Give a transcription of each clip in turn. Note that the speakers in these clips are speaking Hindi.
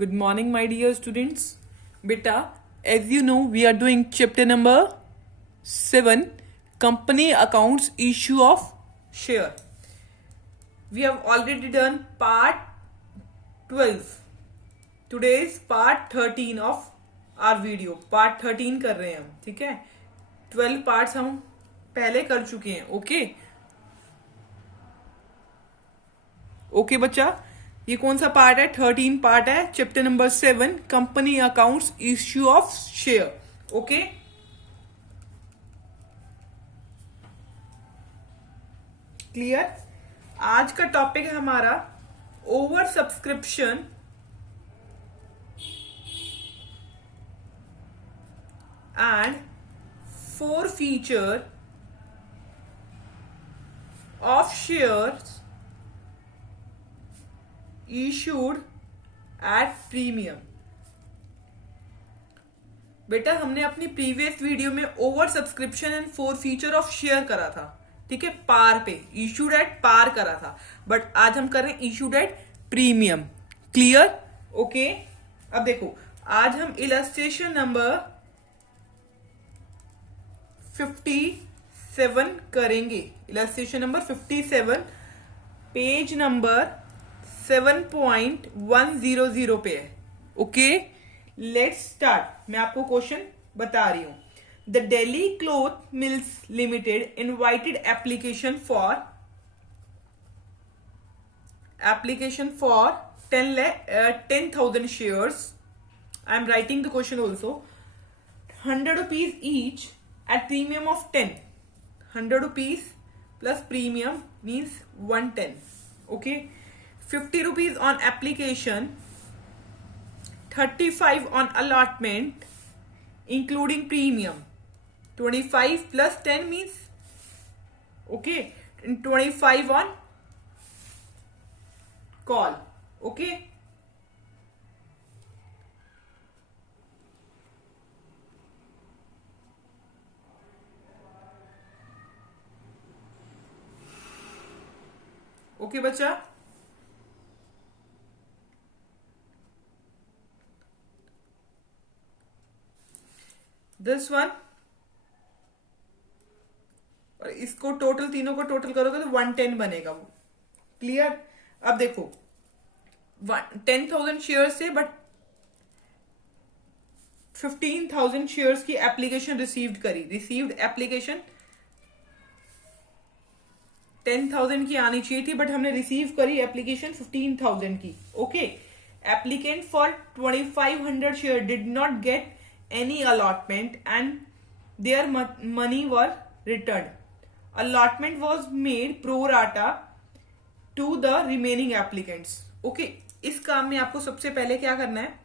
Good morning, my dear students. Beta, as you know, we are doing chapter number 7 Company Accounts Issue of Share. We have already done part 12. Today is part 13 of our video. Part 13 कर रहे हैं हम, ठीक है? 12 parts हम पहले कर चुके हैं. ओके बच्चा, ये कौन सा पार्ट है? 13 पार्ट है, chapter number 7 company accounts issue of share. Okay, clear? आज का टॉपिक है हमारा over subscription and four feature of shares issued at premium. बेटा, हमने अपनी प्रीवियस वीडियो में over subscription and four feature of share करा था, ठीक है? पार पे इशूड एट पार करा था, बट आज हम कर रहे हैं issued at premium. Clear? Okay, अब देखो, आज हम इलस्ट्रेशन नंबर 57 करेंगे. इलस्ट्रेशन नंबर 57 पेज नंबर 7.100 पे है. Okay, let's start. मैं आपको क्वेश्चन बता रही हूं. The Delhi cloth mills limited invited application for 10,000 shares. I am writing the question also. 100 rupees each at premium of 10. 100 rupees plus premium means 110. Okay. 50 rupees on application, 35 on allotment, including premium. 25 plus 10 means, okay, and 25 on call. Okay. Okay, बच्चा. दिस वन और इसको टोटल, तीनों को टोटल करोगे तो 110 बनेगा वो. क्लियर? अब देखो, 10,000 शेयर से बट 15,000 शेयर्स की एप्लीकेशन रिसीव्ड करी. रिसीव्ड एप्लीकेशन 10,000 की आनी चाहिए थी, बट हमने रिसीव करी एप्लीकेशन 15,000 की. Okay, applicant for 2,500 share did not gate any allotment and their money were returned. Allotment was made pro rata to the remaining applicants. Okay, इस काम में आपको सबसे पहले क्या करना है?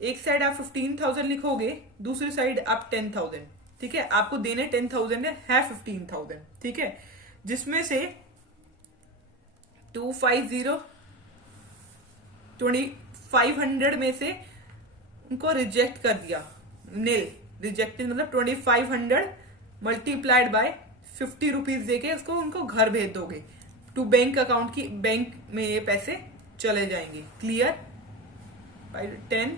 एक साइड आप 15,000 लिखोगे, दूसरी साइड आप 10,000. ठीक है, आपको देने 10,000 है 15,000. ठीक है, जिसमें से 2,500 में से उनको रिजेक्ट कर दिया. नील रिजेक्टेड मतलब 2,500 मल्टीप्लाइड बाय 50 रुपीज देके उसको उनको घर भेज दोगे टू बैंक अकाउंट की. बैंक में ये पैसे चले जाएंगे. क्लियर? बाय 10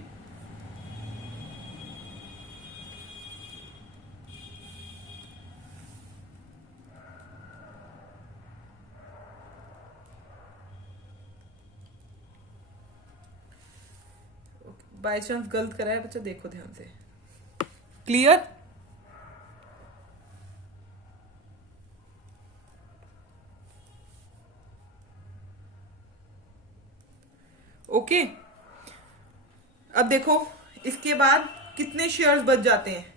बाय चांस गलत करा है बच्चा, देखो ध्यान से. क्लियर? ओके, अब देखो इसके बाद कितने शेयर्स बच जाते हैं.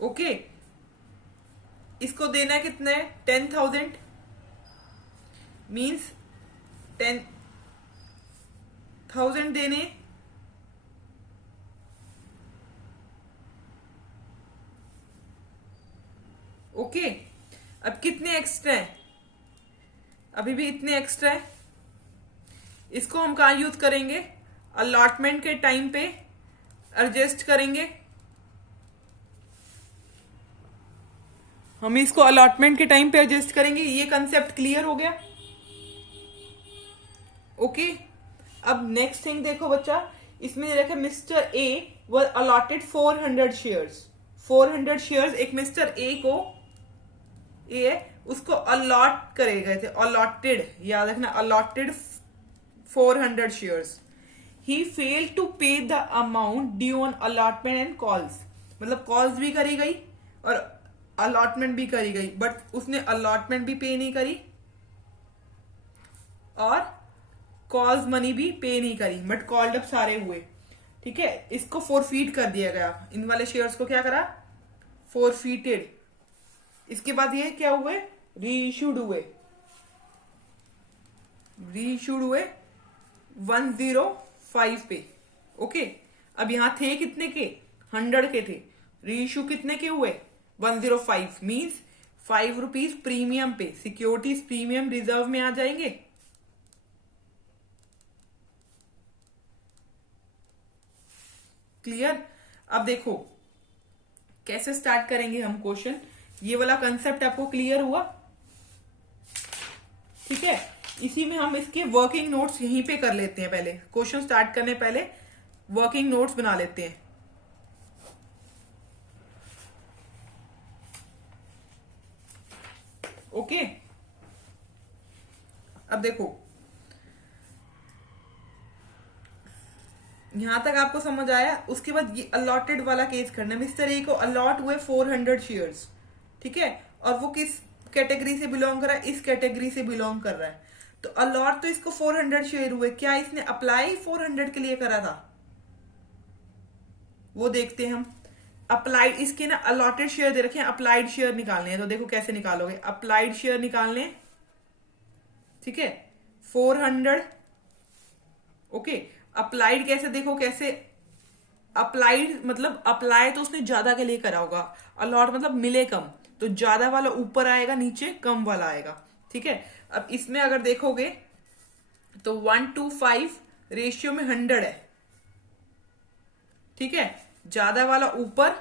ओके, इसको देना है कितना है? 10,000 मीन्स 10,000 देने. ओके, अब कितने एक्स्ट्रा है? अभी भी इतने एक्स्ट्रा है. इसको हम कहाँ यूज करेंगे? अलॉटमेंट के टाइम पे एडजस्ट करेंगे. हम इसको अलॉटमेंट के टाइम पे एडजस्ट करेंगे। ये कंसेप्ट क्लियर हो गया? ओके। अब नेक्स्ट थिंग देखो बच्चा, इसमें रखा mister A was allotted 400 shares. 400 shares एक मिस्टर ए को, ए उसको अलॉट करे गए थे, अलॉटेड, याद रखना, allotted 400 shares. He fail to pay the amount due on allotment and calls. मतलब कॉल्स भी करी गई और अलॉटमेंट भी करी गई, बट उसने अलॉटमेंट भी पे नहीं करी और कॉल्स मनी भी पे नहीं करी, बट कॉल्ड अप सारे हुए। ठीक है, इसको फोरफीट कर दिया गया। इन वाले शेयर्स को क्या करा? फोरफीटेड। इसके बाद ये क्या हुए? रीइश्यूड हुए। रीइश्यूड हुए 105 पे। ओके। अब यहां थे कितने के? 100 के थे। रीइश्यू कितने के हुए? 105 मीन्स 5 रुपीज प्रीमियम पे। सिक्योरिटीज प्रीमियम रिजर्व में आ जाएंगे। क्लियर? अब देखो कैसे स्टार्ट करेंगे हम क्वेश्चन। ये वाला कंसेप्ट आपको क्लियर हुआ? ठीक है, इसी में हम इसके वर्किंग नोट्स यहीं पे कर लेते हैं। पहले क्वेश्चन स्टार्ट करने पहले वर्किंग नोट्स बना लेते हैं। ओके। अब देखो यहां तक आपको समझ आया। उसके बाद ये अलॉटेड वाला केस करना है। मिस्टर ए को अलॉट हुए 400 शेयर्स। ठीक है, और वो किस कैटेगरी से बिलोंग कर रहा है? इस कैटेगरी से बिलोंग कर रहा है। तो अलॉट तो इसको 400 शेयर हुए। क्या इसने अप्लाई 400 के लिए करा था? वो देखते हैं हम। अप्लाइड, इसके ना अलॉटेड शेयर दे रखे हैं, अप्लाइड शेयर निकालने हैं। तो देखो कैसे निकालोगे? अप्लाइड शेयर निकालने। ठीक है, 400। ओके। अप्लाइड कैसे? देखो कैसे अप्लाइड, मतलब अप्लाई तो उसने ज्यादा के लिए करा होगा। अलॉट मतलब मिले कम, तो ज्यादा वाला ऊपर आएगा, नीचे कम वाला आएगा। ठीक है, अब इसमें अगर देखोगे तो 1:5 रेशियो में 100 है। ठीक है, ज्यादा वाला ऊपर,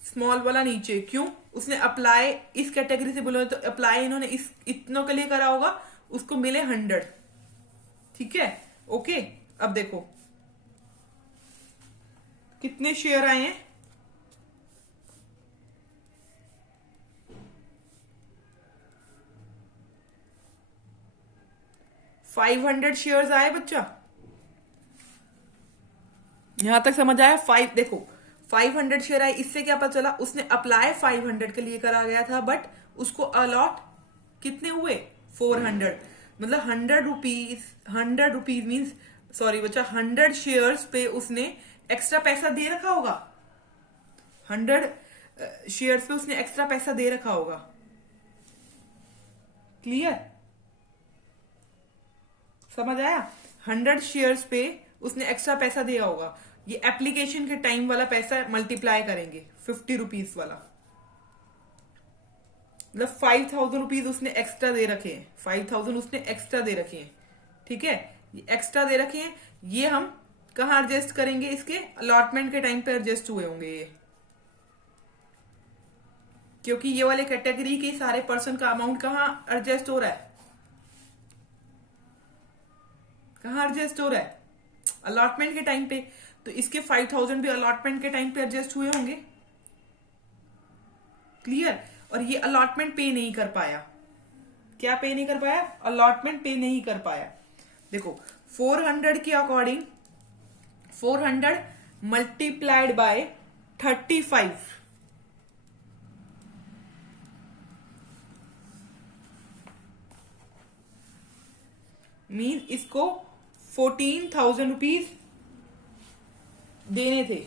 स्मॉल वाला नीचे। क्यों? उसने अप्लाई इस कैटेगरी से बोला, तो अप्लाई इन्होंने इस इतनों के लिए करा होगा, उसको मिले 100। ठीक है, ओके। अब देखो कितने शेयर आए हैं? 500 शेयर्स आए बच्चा। यहां तक समझ आया? देखो 500 शेयर आए। इससे क्या पता चला? उसने अप्लाई 500 के लिए करा गया था, बट उसको अलॉट कितने हुए? 400। मतलब 100 रुपीज, 100 रुपीज मीन्स, सॉरी बच्चा, 100 शेयर्स पे उसने एक्स्ट्रा पैसा दे रखा होगा। 100 शेयर्स पे उसने एक्स्ट्रा पैसा दे रखा होगा। क्लियर? समझ आया? 100 शेयर्स पे उसने एक्स्ट्रा पैसा दिया होगा। ये एप्लीकेशन के टाइम वाला पैसा मल्टीप्लाई करेंगे 50 रुपीज वाला। मतलब 5000 रुपीज उसने एक्स्ट्रा दे रखे हैं। 5000 उसने एक्स्ट्रा दे रखे हैं। ठीक है, ये एक्स्ट्रा दे रखे हैं। ये हम कहां एडजस्ट करेंगे? इसके अलॉटमेंट के टाइम पे एडजस्ट हुए होंगे ये, क्योंकि ये वाले कैटेगरी के सारे पर्सन का अमाउंट कहां एडजस्ट हो रहा है? कहां एडजस्ट हो रहा है? अलॉटमेंट के टाइम पे। तो इसके 5000 भी अलॉटमेंट के टाइम पे एडजस्ट हुए होंगे। क्लियर? और ये अलॉटमेंट पे नहीं कर पाया। क्या पे नहीं कर पाया? अलॉटमेंट पे नहीं कर पाया। देखो 400 के अकॉर्डिंग 400 मल्टीप्लाइड बाय 35 मीन इसको 14,000 रुपीज देने थे।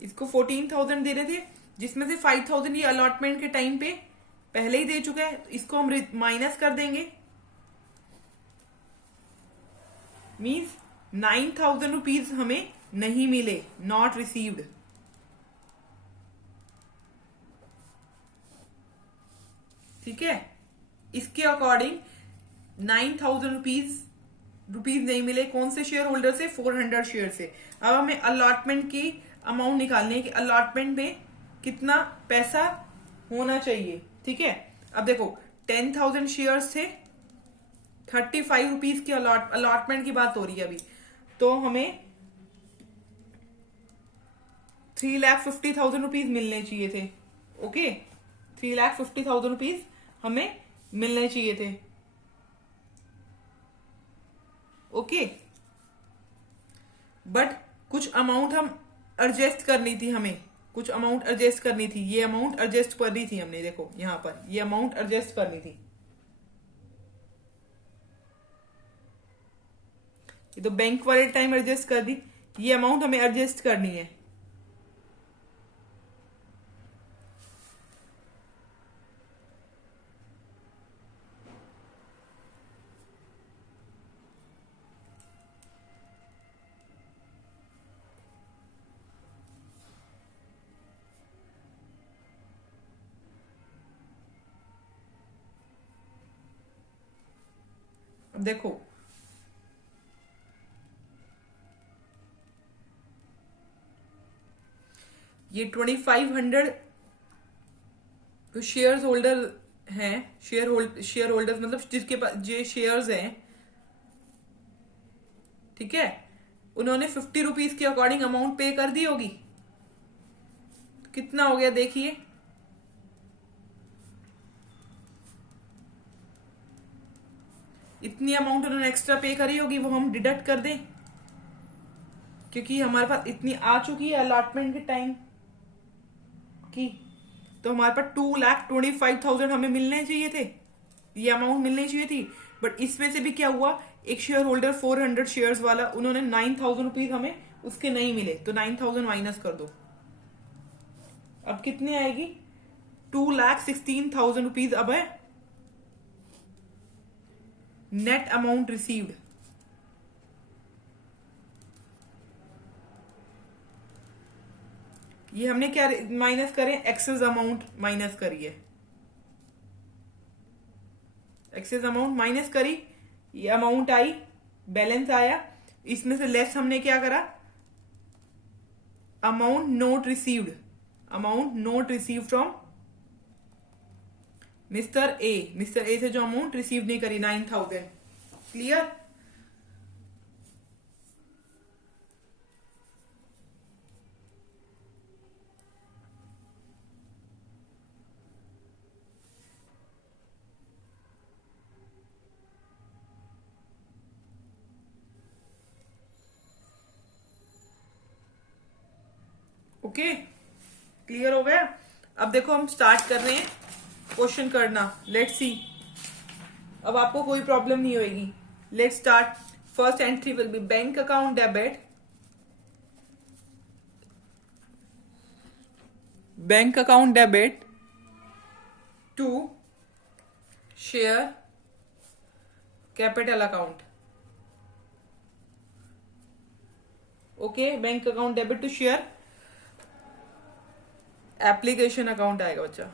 इसको 14,000 देने थे, जिसमें से 5,000 ये अलॉटमेंट के टाइम पे पहले ही दे चुका है। तो इसको हम माइनस कर देंगे। मीन्स 9,000 रुपीज हमें नहीं मिले, नॉट रिसीव्ड। ठीक है, इसके अकॉर्डिंग 9,000 रुपीज रुपीज नहीं मिले, कौन से शेयर होल्डर से, 400 शेयर से। अब हमें अलॉटमेंट की अमाउंट निकालनी है कि अलॉटमेंट में कितना पैसा होना चाहिए, ठीक है। अब देखो 10,000 शेयर्स थे, 35 रुपीज की अलॉटमेंट की बात हो रही है अभी, तो हमें 3,50,000 रुपीज मिलने चाहिए थे। ओके, 3,50,000 रुपीज हमें मिलने चाहिए थे। ओके, बट कुछ अमाउंट हम एडजस्ट करनी थी, हमें कुछ अमाउंट एडजस्ट करनी थी। ये अमाउंट एडजस्ट करनी थी हमने, देखो यहां पर ये अमाउंट एडजस्ट करनी थी। ये तो बैंक वाले टाइम एडजस्ट कर दी, ये अमाउंट हमें एडजस्ट करनी है। अब देखो ये 2,500 तो शेयर होल्डर हैं, शेयर होल्डर्स मतलब जिसके पास जो शेयर्स हैं, ठीक है, उन्होंने 50 रुपीज के अकॉर्डिंग अमाउंट पे कर दी होगी। कितना हो गया देखिए, इतनी अमाउंट उन्होंने एक्स्ट्रा पे करी होगी, वो हम डिडक्ट कर दें क्योंकि हमारे पास इतनी आ चुकी है अलॉटमेंट के टाइम की। तो हमारे पास 2,25,000 हमें मिलने चाहिए थे, ये अमाउंट मिलनी चाहिए थी। बट इसमें से भी क्या हुआ, एक शेयर होल्डर 400 शेयर्स वाला, उन्होंने 9,000 रुपीज हमें उसके नहीं मिले, तो 9,000 माइनस कर दो। अब कितनी आएगी, 2,16,000 रुपीज अब है नेट अमाउंट रिसीव्ड। ये हमने क्या माइनस करें, एक्सेस अमाउंट माइनस करी है, एक्सेस अमाउंट माइनस करी, ये अमाउंट आई, बैलेंस आया, इसमें से लेस हमने क्या करा, amount note received, amount note receive from mister A से जो अमाउंट रिसीव नहीं करी 9,000। क्लियर, ओके, क्लियर हो गया। अब देखो हम स्टार्ट कर रहे हैं क्वेश्चन करना, लेट्स सी। अब आपको कोई प्रॉब्लम नहीं होगी। Let's start. First entry will be bank account debit, bank account debit to share capital account. Okay, bank account debit to share application account आएगा बच्चा,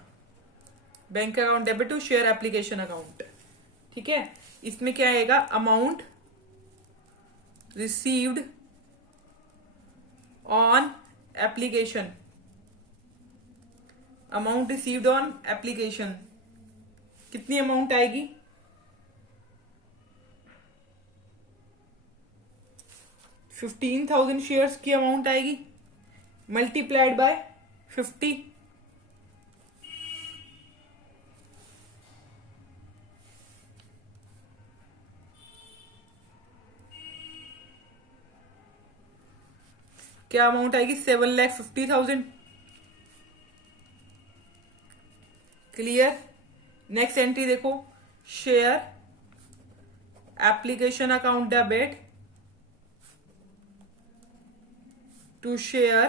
bank account debit to share application account, ठीक है। इसमें क्या आएगा, amount received on application, amount received on application कितनी अमाउंट आएगी, 15,000 शेयर्स की अमाउंट आएगी, मल्टीप्लाइड बाय 50। क्या अमाउंट आएगी, 7,50,000। क्लियर। नेक्स्ट एंट्री देखो, share application account debit to share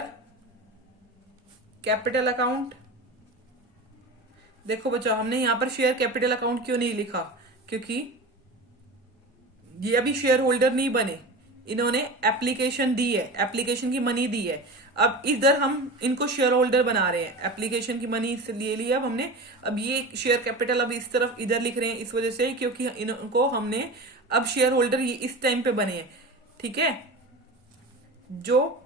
capital account. देखो बच्चों, हमने यहां पर शेयर कैपिटल अकाउंट क्यों नहीं लिखा, क्योंकि ये अभी शेयर होल्डर नहीं बने, इन्होंने एप्लीकेशन दी है, एप्लीकेशन की मनी दी है। अब इधर हम इनको शेयर होल्डर बना रहे हैं, एप्लीकेशन की मनी से ले लिया अब हमने। अब ये शेयर कैपिटल अब इस तरफ इधर लिख रहे हैं, इस वजह से क्योंकि इनको हमने अब शेयर होल्डर ये इस टाइम पे बने हैं, ठीक है। जो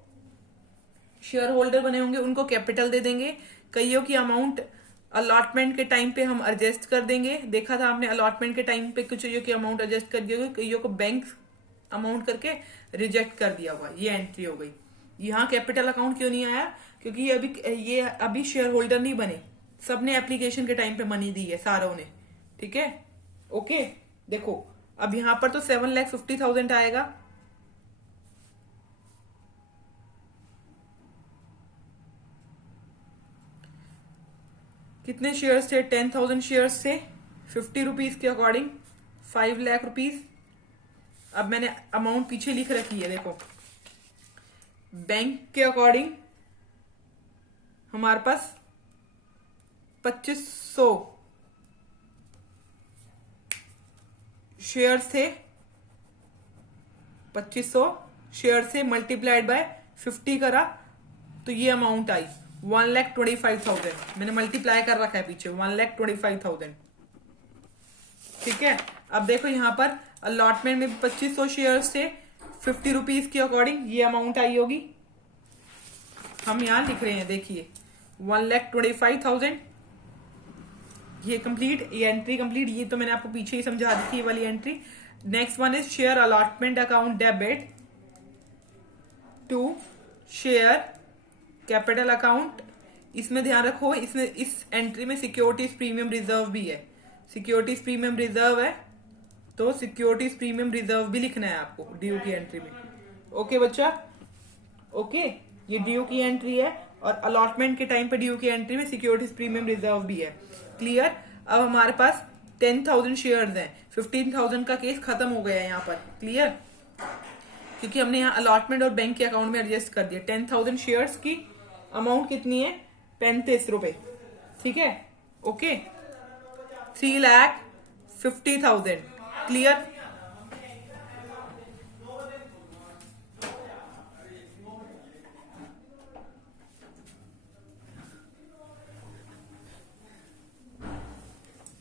शेयर होल्डर बने होंगे उनको कैपिटल दे देंगे, कईयों की अमाउंट अलॉटमेंट के टाइम पे हम एडजस्ट कर देंगे। देखा था हमने अलॉटमेंट के टाइम पे कुछ की अमाउंट एडजस्ट कर दी होगी, कईयों को बैंक अमाउंट करके रिजेक्ट कर दिया होगा। ये एंट्री हो गई। यहाँ कैपिटल अकाउंट क्यों नहीं आया? क्योंकि ये अभी शेयर होल्डर नहीं बने, सबने एप्लीकेशन के टाइम पे मनी दी है सारों ने, ठीक है। ओके, देखो अब यहां पर तो 7,50,000 आएगा, कितने शेयर्स थे? 10,000 शेयर्स थे, 50 रुपीज के अकॉर्डिंग 5 लाख रुपीज। अब मैंने अमाउंट पीछे लिख रखी है, देखो बैंक के अकॉर्डिंग हमारे पास 2500 शेयर्स थे, 2500 शेयर से मल्टीप्लाइड बाय 50 करा तो ये अमाउंट आई 1,25,000। मैंने मल्टीप्लाई कर रखा है पीछे 1,25,000, ठीक है। अब देखो यहां पर अलॉटमेंट में 2500 शेयर्स थे, 50 रुपीज के अकॉर्डिंग ये अमाउंट आई होगी। हम यहां लिख रहे हैं, देखिए 1,25,000, ये कंप्लीट, ये एंट्री कंप्लीट। ये तो मैंने आपको पीछे ही समझा दी थी ये वाली entry. Next one is share allotment account debit to share capital account. इसमें ध्यान रखो, इसमें इस एंट्री में सिक्योरिटीज प्रीमियम रिजर्व भी है। सिक्योरिटीज प्रीमियम रिजर्व है तो सिक्योरिटीज प्रीमियम रिजर्व भी लिखना है आपको ड्यू की एंट्री में। ओके बच्चा, ओके, ये ड्यू की एंट्री है और अलॉटमेंट के टाइम पे ड्यू की एंट्री में सिक्योरिटीज प्रीमियम रिजर्व भी है। क्लियर? अब हमारे पास 10,000 शेयर्स हैं, 15,000 का केस खत्म हो गया है यहाँ पर। क्लियर? क्योंकि हमने यहाँ अलॉटमेंट और बैंक के अकाउंट में एडजस्ट कर दिया। 10,000 शेयर्स की अमाउंट कितनी है? 35 रुपए, ठीक है। Okay, 3,50,000। Clear?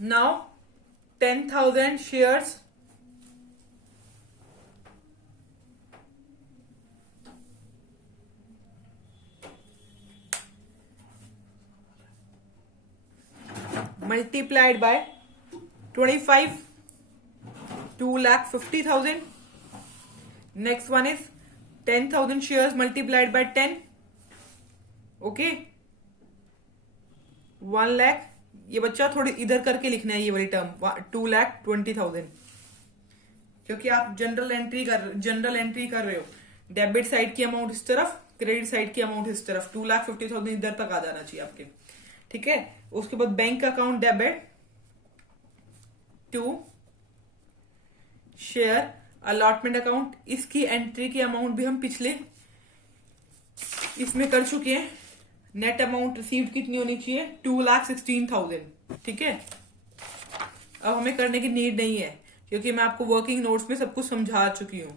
Now 10,000 shares multiplied by 25, 2,50,000. Next one is 10,000 shares multiplied by 10. Okay, 1 lakh। ये बच्चा थोड़ी इधर करके लिखना है ये वाली टर्म 2,20,000, क्योंकि आप जनरल एंट्री कर रहे हो। डेबिट साइड की अमाउंट इस तरफ, क्रेडिट साइड की अमाउंट इस तरफ, 2,50,000 इधर तक आ जाना चाहिए आपके, ठीक है। उसके बाद bank account debit to share allotment account. इसकी एंट्री की अमाउंट भी हम पिछले इसमें कर चुके हैं। नेट अमाउंट रिसीव्ड कितनी होनी चाहिए? 2,16,000, ठीक है। अब हमें करने की नीड नहीं है क्योंकि मैं आपको वर्किंग नोट्स में सब कुछ समझा चुकी हूं।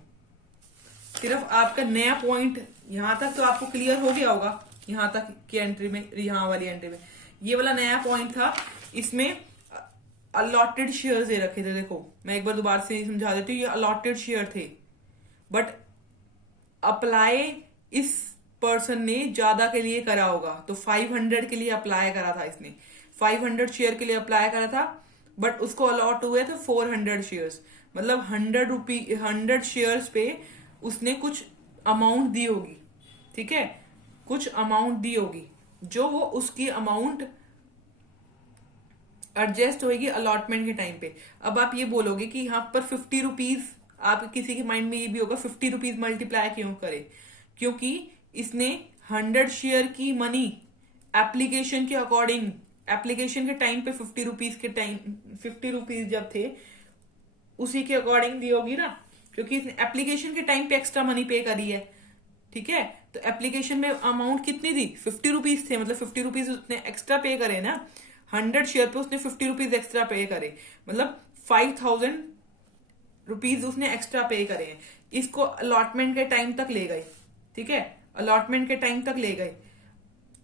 सिर्फ आपका नया पॉइंट यहां तक तो आपको क्लियर हो गया होगा, यहां तक की एंट्री में, यहां वाली एंट्री में ये वाला नया पॉइंट था। इसमें अलॉटेड शेयर दे रखे थे। देखो मैं एक बार दोबारा से समझा देती हूँ, ये अलॉटेड शेयर थे बट अप्लाई इस पर्सन ने ज्यादा के लिए करा होगा, तो 500 के लिए अप्लाई करा था इसने, 500 शेयर के लिए अप्लाई करा था बट उसको अलॉट हुए थे 400 शेयर्स। मतलब 100 शेयर्स पे उसने कुछ अमाउंट दी होगी, ठीक है, कुछ अमाउंट दी होगी जो वो उसकी अमाउंट एडजस्ट होगी अलॉटमेंट के टाइम पे। अब आप ये बोलोगे कि यहाँ पर 50 रुपीज, आप किसी के माइंड में ये भी होगा 50 रुपीज मल्टीप्लाई क्यों करे? क्योंकि इसने 100 शेयर की मनी एप्लीकेशन के अकॉर्डिंग, एप्लीकेशन के टाइम पे 50 रुपीज के टाइम, 50 रुपीज जब थे उसी के अकॉर्डिंग दी होगी ना, क्योंकि इसने एप्लीकेशन के टाइम पे एक्स्ट्रा मनी पे करी है, ठीक है। तो एप्लीकेशन में अमाउंट कितनी थी? 50 रुपीज थे, मतलब 50 रुपीज उसने एक्स्ट्रा पे करे ना। 100 शेयर पे उसने 50 रुपीज एक्स्ट्रा पे करे, मतलब 5,000 रुपीज उसने एक्स्ट्रा पे करे हैं। इसको अलॉटमेंट के टाइम तक ले गए, ठीक है, अलॉटमेंट के टाइम तक ले गए,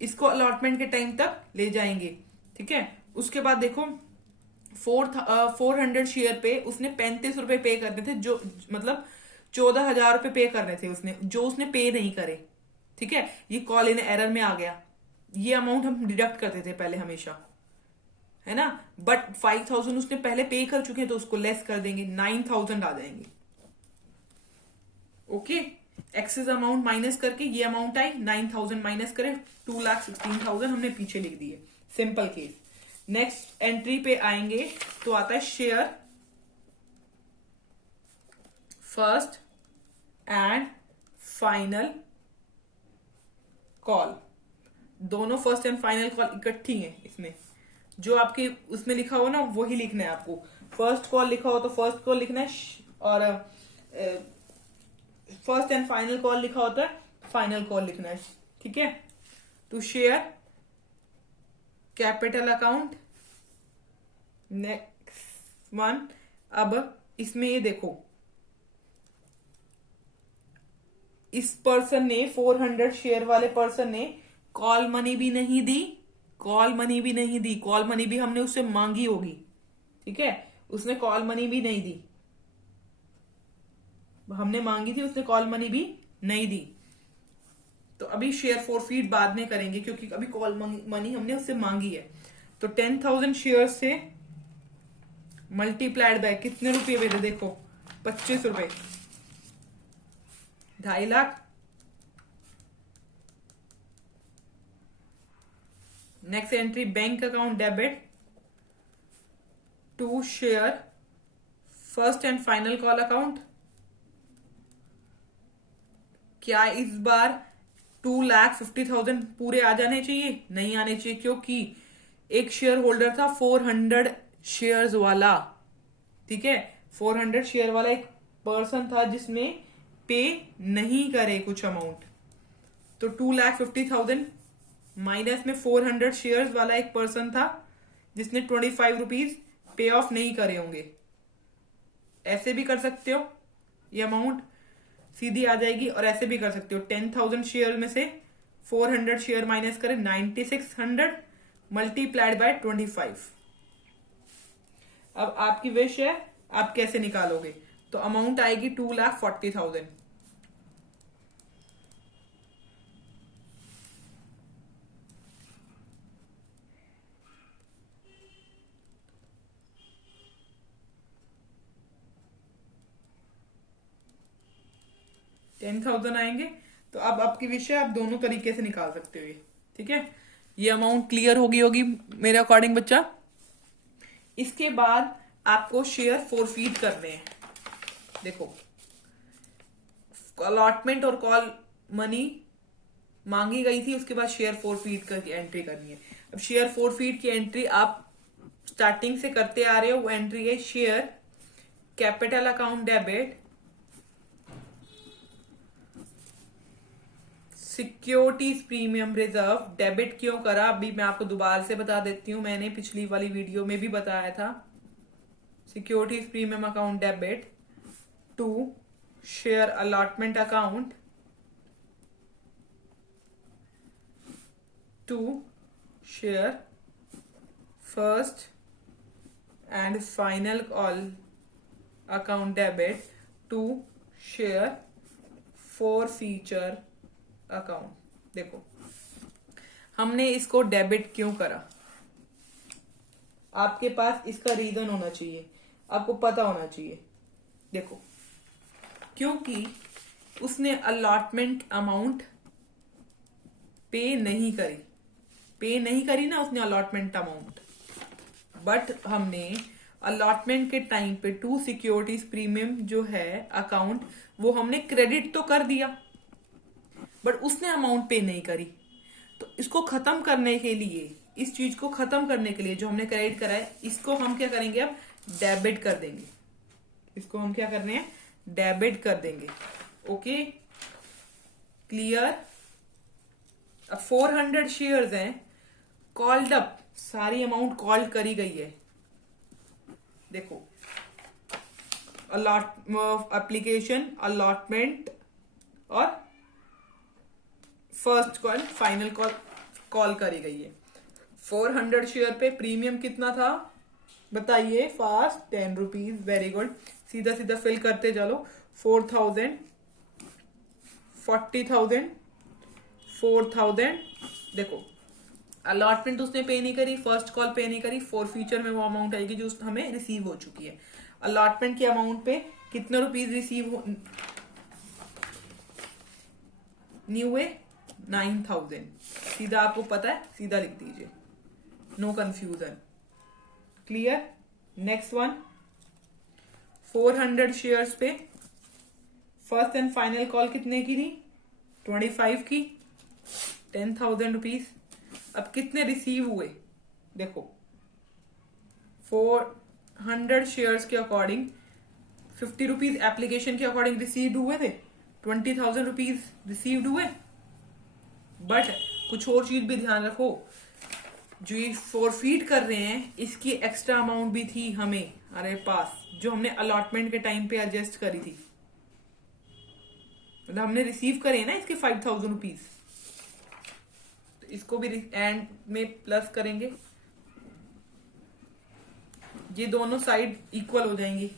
इसको अलॉटमेंट के टाइम तक ले जाएंगे, ठीक है। उसके बाद देखो 400 शेयर पे उसने 35 रुपए पे करने थे, जो मतलब 14,000 रुपए पे करने थे उसने, जो उसने पे नहीं करे। ठीक है, ये कॉल इन एरर में आ गया। ये अमाउंट हम डिडक्ट करते थे पहले हमेशा, है ना। बट 5,000 उसने पहले पे कर चुके हैं तो उसको लेस कर देंगे, 9,000 आ जाएंगे। ओके, एक्सेस अमाउंट माइनस करके ये अमाउंट आई, 9,000 माइनस करें 2,16,000 हमने पीछे लिख दिए। Simple case. नेक्स्ट एंट्री पे आएंगे तो आता है share first and final call. दोनों फर्स्ट एंड फाइनल कॉल इकट्ठी हैं इसमें। जो आपके उसमें लिखा हो ना वही लिखना है आपको। फर्स्ट कॉल लिखा हो तो फर्स्ट कॉल लिखना है, और फर्स्ट एंड फाइनल कॉल लिखा होता है फाइनल कॉल लिखना है। ठीक है, to share capital account. Next one, अब इसमें ये देखो, इस पर्सन ने 400 शेयर वाले पर्सन ने कॉल मनी भी नहीं दी, कॉल मनी भी नहीं दी, कॉल मनी भी हमने उससे मांगी होगी। ठीक है, उसने कॉल मनी भी नहीं दी, हमने मांगी थी, उसने कॉल मनी भी नहीं दी। तो अभी शेयर फॉरफीट बाद में करेंगे क्योंकि अभी कॉल मनी हमने उससे मांगी है। तो 10,000 शेयर से मल्टीप्लाइड बाय कितने रुपये हुए थे देखो, 25 रुपए, 2.5 lakh. Next entry bank account debit to share first and final call account. क्या इस बार 2,50,000 पूरे आ जाने चाहिए? नहीं आने चाहिए, क्योंकि एक शेयर होल्डर था 400 शेयर्स वाला। ठीक है, 400 शेयर वाला एक पर्सन था जिसने पे नहीं करे कुछ अमाउंट। तो 2,50,000 माइनस में 400 शेयर्स वाला एक पर्सन था जिसने 25 रुपीज पे ऑफ नहीं करे होंगे। ऐसे भी कर सकते हो, ये अमाउंट सीधी आ जाएगी, और ऐसे भी कर सकते हो 10,000 शेयर में से 400 शेयर माइनस करें 9,600 मल्टीप्लाइड बाय 25। अब आपकी विश है आप कैसे निकालोगे। तो अमाउंट आएगी 2,40,000। आएंगे। तो अब आपकी विषय आप दोनों तरीके से निकाल सकते हो ये। ठीक है, ये अमाउंट क्लियर होगी मेरे अकॉर्डिंग बच्चा। इसके बाद आपको शेयर फॉरफीट करने हैं। देखो, अलॉटमेंट और कॉल मनी मांगी गई थी, उसके बाद शेयर फॉरफीट करके एंट्री करनी है। अब शेयर फॉरफीट की एंट्री आप स्टार्टिंग से करते आ रहे हो, वो एंट्री है share capital account debit securities premium reserve. Debit क्यों करा अभी मैं आपको दोबारा से बता देती हूं, मैंने पिछली वाली वीडियो में भी बताया था। Securities premium account debit to share allotment account to share first and final call account debit to share forfeiture account. देखो, हमने इसको डेबिट क्यों करा, आपके पास इसका रीजन होना चाहिए, आपको पता होना चाहिए। देखो, क्योंकि उसने अलॉटमेंट अमाउंट पे नहीं करी ना उसने अलॉटमेंट अमाउंट, बट हमने अलॉटमेंट के टाइम पे टू सिक्योरिटीज प्रीमियम जो है अकाउंट वो हमने क्रेडिट तो कर दिया, बट उसने अमाउंट पे नहीं करी। तो इसको खत्म करने के लिए, इस चीज को खत्म करने के लिए जो हमने क्रेडिट करा है, इसको हम क्या करेंगे अब डेबिट कर देंगे। इसको हम क्या कर रहे हैं, डेबिट कर देंगे। Okay, clear. अब 400 शेयर्स हैं, कॉल्ड अप, सारी अमाउंट कॉल करी गई है। देखो, एप्लीकेशन, अलॉटमेंट और फर्स्ट कॉल, फाइनल कॉल करी गई है। 400 शेयर पे प्रीमियम कितना था बताइए फास्ट। 10 rupees, very good. सीधा सीधा फिल करते चलो। 4,000, 40,000, 4,000। देखो अलॉटमेंट उसने पे नहीं करी, फर्स्ट कॉल पे नहीं करी, फॉर फ्यूचर में वो अमाउंट आएगी जो हमें रिसीव हो चुकी है। अलॉटमेंट के अमाउंट पे कितने रुपीज रिसीव नहीं हुए? 9,000। सीधा आपको पता है, सीधा लिख दीजिए, no confusion. Clear? Next one, 400 shares पे फर्स्ट एंड फाइनल कॉल कितने की थी? 25 की, 10,000 रुपीज। अब कितने रिसीव हुए? देखो 400 शेयर्स के अकॉर्डिंग 50 रुपीज एप्लीकेशन के अकॉर्डिंग रिसीव्ड हुए थे, 20,000 रुपीज रिसीव्ड हुए। बट कुछ और चीज भी ध्यान रखो, जो ये फॉरफीट कर रहे हैं इसकी एक्स्ट्रा अमाउंट भी थी हमारे पास, जो हमने अलॉटमेंट के टाइम पे एडजस्ट करी थी। मतलब हमने रिसीव करे ना इसके 5,000 रुपीज, तो इसको भी एंड में प्लस करेंगे। ये दोनों साइड इक्वल हो जाएंगी।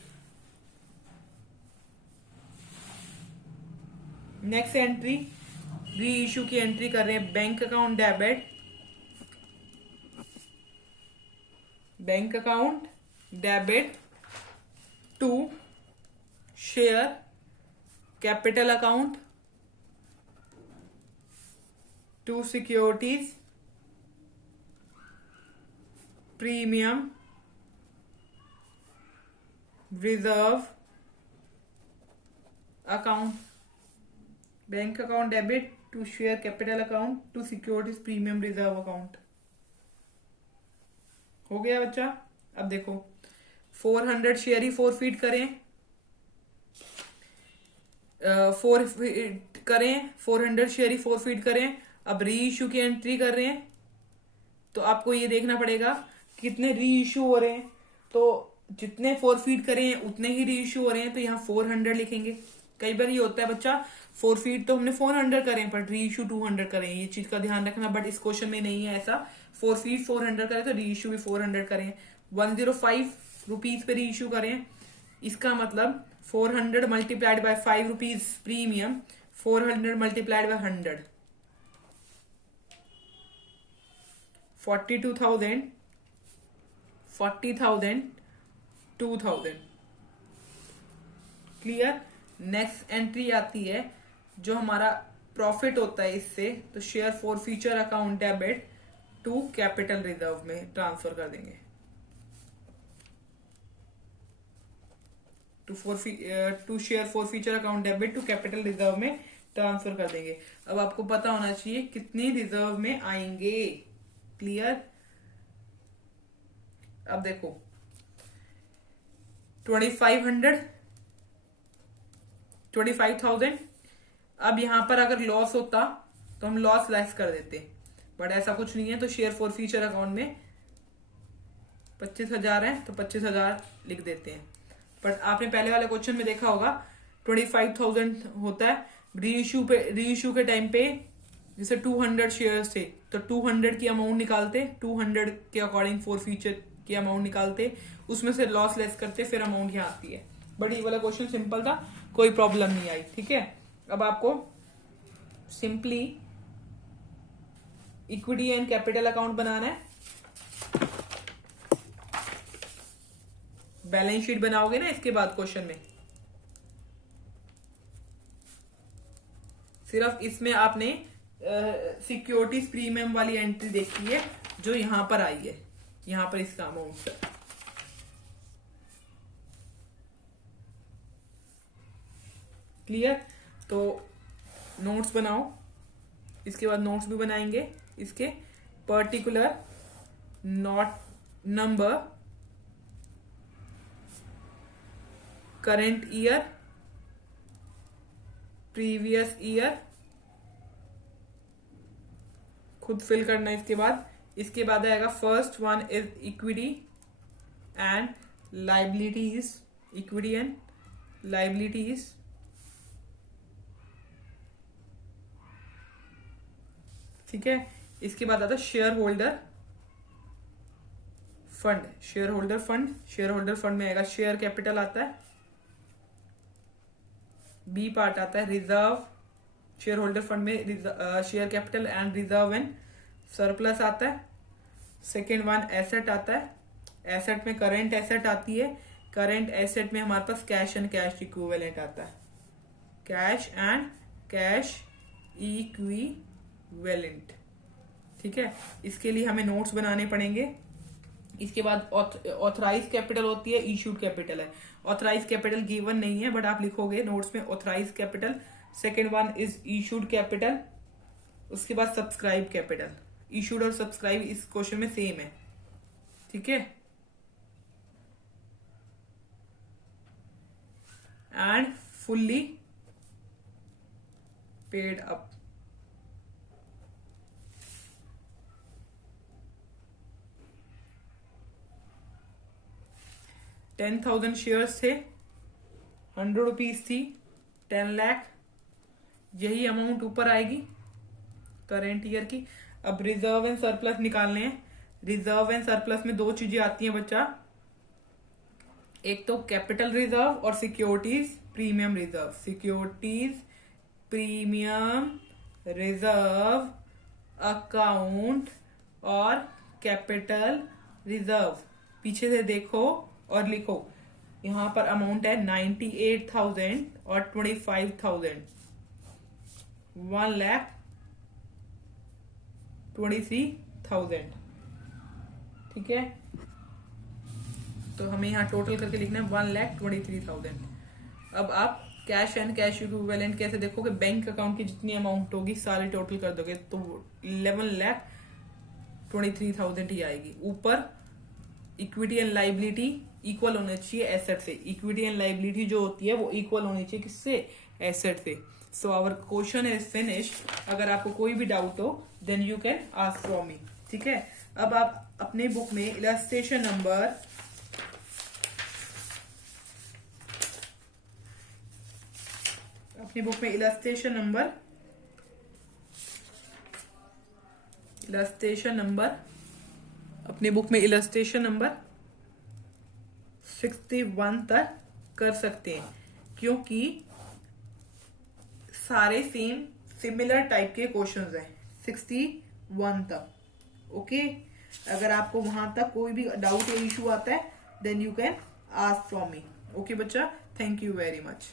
नेक्स्ट एंट्री, री इश्यू की एंट्री कर रहे हैं। Bank account debit, bank account debit to share capital account to securities premium reserve account. Bank account debit to share capital account to securities premium reserve account. हो गया बच्चा? अब देखो 400 शेयर ही फॉरफीट करें, 400 शेयर ही फॉरफीट करें। अब री इश्यू की एंट्री कर रहे हैं, तो आपको ये देखना पड़ेगा कितने री इश्यू हो रहे हैं। तो जितने फॉरफीट करें हैं उतने ही री इश्यू हो रहे हैं, तो यहाँ 400 लिखेंगे। कई बार ये होता है बच्चा, फॉरफीट तो हमने 400 करें पर री इश्यू 200 करें, ये चीज का ध्यान रखना। बट इस क्वेश्चन में नहीं है ऐसा, फॉरफीट 400 करें तो री इश्यू भी 400 करें। 105 रुपीज पे री इश्यू करें, इसका मतलब 400 multiplied by 5 rupees premium, 400 multiplied by 100, 42,000, 40,000, 2,000। Clear? Next entry आती है जो हमारा प्रॉफिट होता है इससे, तो share forfeiture account debit to capital reserve में ट्रांसफर कर देंगे। To share forfeiture account debit to capital reserve में ट्रांसफर कर देंगे। अब आपको पता होना चाहिए कितनी रिजर्व में आएंगे। क्लियर? अब देखो 25,000। अब यहां पर अगर लॉस होता तो हम लॉस लेस कर देते, बट ऐसा कुछ नहीं है। तो शेयर फॉर फ्यूचर अकाउंट में 25,000 है तो 25,000 लिख देते हैं। बट आपने पहले वाले क्वेश्चन में देखा होगा 25,000 होता है। री इश्यू के टाइम पे जैसे 200 शेयर्स थे तो 200 की अमाउंट निकालते, 200 के अकॉर्डिंग फॉर फ्यूचर की अमाउंट निकालते, उसमें से लॉस लेस करते, फिर अमाउंट यहाँ आती है। बट ये वाला क्वेश्चन सिंपल था, कोई प्रॉब्लम नहीं आई। ठीक है, अब आपको simply equity and capital account बनाना है। बैलेंस शीट बनाओगे ना इसके बाद क्वेश्चन में, सिर्फ इसमें आपने सिक्योरिटीज प्रीमियम वाली एंट्री देखी है जो यहां पर आई है, यहां पर इसका अमाउंट। क्लियर? तो नोट्स बनाओ, इसके बाद नोट्स भी बनाएंगे इसके। Particular not number, current year, previous year खुद फिल करना है। इसके बाद आएगा first one is equity and liabilities, equity and liabilities. ठीक है, इसके बाद आता है share holder fund, share holder fund, share holder fund में आएगा शेयर कैपिटल आता है, बी पार्ट आता है रिजर्व, शेयर होल्डर फंड में share capital and reserve and surplus आता है। सेकेंड वन एसेट आता है, एसेट में करेंट एसेट आती है, करेंट एसेट में हमारे पास कैश एंड कैश इक्विवेलेंट आता है, कैश एंड कैश इक्विवेलेंट। ठीक है, इसके लिए हमें नोट्स बनाने पड़ेंगे। इसके बाद ऑथराइज कैपिटल होती है, इशूड कैपिटल है। ऑथराइज कैपिटल गिवन नहीं है बट आप लिखोगे नोट्स में authorise capital. Second one is issued capital, उसके बाद सब्सक्राइब कैपिटल। इशूड और सब्सक्राइब इस क्वेश्चन में सेम है। ठीक है, and fully paid up. $10,000 shares थे, 100 रुपीज थी, 10 लाख, यही अमाउंट ऊपर आएगी करेंट ईयर की। अब रिजर्व एंड सरप्लस निकालने हैं। रिजर्व एंड सरप्लस में दो चीजें आती हैं बच्चा, एक तो कैपिटल रिजर्व और securities premium reserve. Securities premium reserve account और कैपिटल रिजर्व। पीछे से देखो और लिखो, यहां पर अमाउंट है 98,000 और 25,000, 1,23,000। ठीक है, तो हमें यहाँ टोटल करके लिखना है 1,23,000। अब आप कैश एंड कैश इक्विवेलेंट कैसे देखोगे, बैंक अकाउंट की जितनी अमाउंट होगी सारी टोटल कर दोगे तो 11,23,000 ही आएगी। ऊपर इक्विटी एंड लाइबिलिटी इक्वल होना चाहिए एसेट से। इक्विटी एंड लाइबिलिटी जो होती है वो इक्वल होनी चाहिए किससे, एसेट से। So our question is finished. अगर आपको कोई भी डाउट हो then you can ask from me. ठीक है, अब आप अपने बुक में इलस्ट्रेशन नंबर अपने बुक में इलस्ट्रेशन नंबर 61 तक कर सकते हैं, क्योंकि सारे सिमिलर टाइप के क्वेश्चंस हैं 61 तक। ओके, अगर आपको वहां तक कोई भी डाउट या इशू आता है then you can ask from me. Okay बच्चा, थैंक यू वेरी मच।